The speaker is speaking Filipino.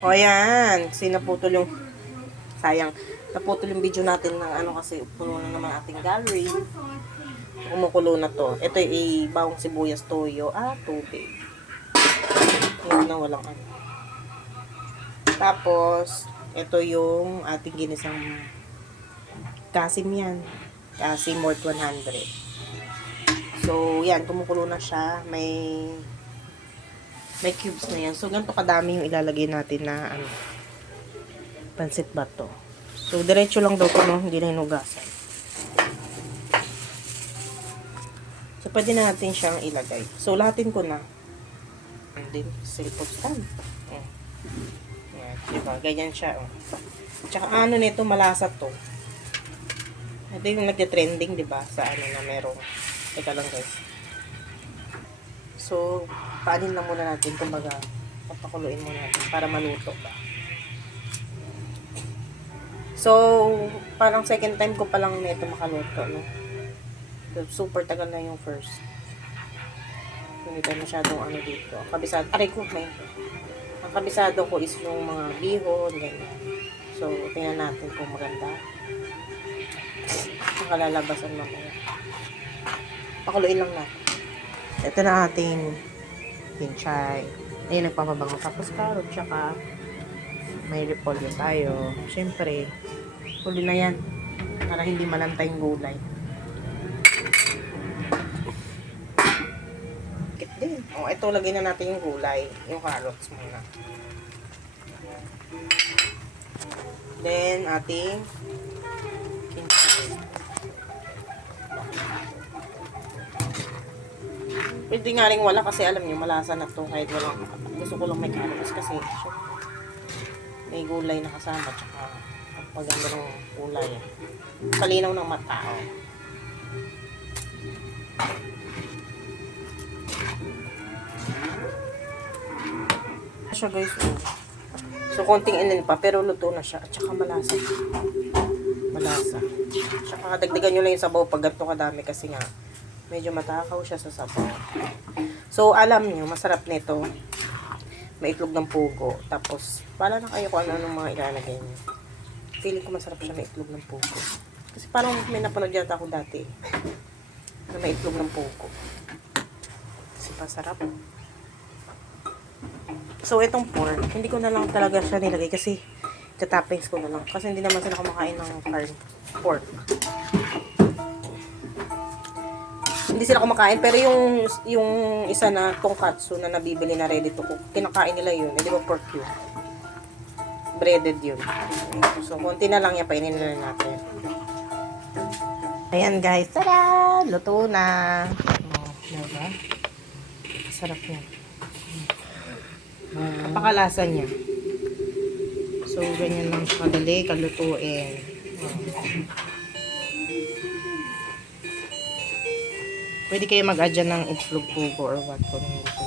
O ayan, kasi naputol yung, sayang, naputol yung video natin ng ano kasi puno na naman ating gallery. Kumukulo na to. Ito ay bawang sibuyas, toyo, tubig. Yun na walang ano. Tapos, ito yung ating ginisang kasim yan. Kasim worth 100. So, yan, kumukulo na siya. May cubes na yan. So, ganito kadami yung ilalagay natin na ano, pansit bato. So, diretso lang daw ito, no? Hindi na hinugasan. So, pwede na natin siyang ilagay. So, lahatin ko na. And then, cellphone stand. Yan, diba? Ganyan siya, oh. Tsaka ano nito, malasa to. Ito yung nagte-trending, diba? Sa ano na merong. Teka lang, guys. So, paanin lang muna natin. Kumbaga, papakuluin muna natin para maluto ba. So, parang second time ko palang nito makaluto, no? Super tagal na yung first. Hindi tayo masyadong ano dito. Kabisado, aray ko, ang kabisado ko is yung mga bihon, ganyan. So, tingnan natin kung maganda. Ang kalalabasan mamaya. Pakuluin lang natin. Ito na ating pinchay. Ayun, nagpapabango. Tapos carrot, tsaka may repolyo tayo. Siyempre, huli na yan. Para hindi malantay yung gulay. Kit din. O, ito, lagay na natin yung gulay. Yung carrots muna. Then, ating pinchay. Pwede nga rin wala kasi alam niyo malasa na to kahit walang, gusto ko lang may carrots kasi may gulay na kasama tsaka pag ano ng kulay palinaw ng mata siya guys. So konting inin pa pero luto na siya at saka malasa tsaka dagdagan nyo lang yung sabaw pag ganito kadami kasi nga medyo matakaw siya sa sabaw. So, alam nyo, masarap nito. May itlog ng pugo. Tapos, pala na kayo kung ano-anong mga ilalagay nyo. Feeling ko masarap siya may itlog ng pugo. Kasi parang may napanood yata ako dati. Na may itlog ng pugo. Kasi pasarap. So, itong pork, hindi ko na lang talaga siya nilagay kasi tatappings ko na lang. Kasi hindi naman sila kumakain ng pork. Hindi sila kumakain pero yung isa na tonkatsu na nabibili na ready to cook kinakain nila yun, di ba pork yun, breaded yun. So konti na lang yan, painin na natin. Ayan guys, tada, luto na. Diba? Sarap yan. Napakalasa niya. So ganyan lang kadali kalutuin. Pwede kayo mag-add dyan ng itlog pugo or what kung gusto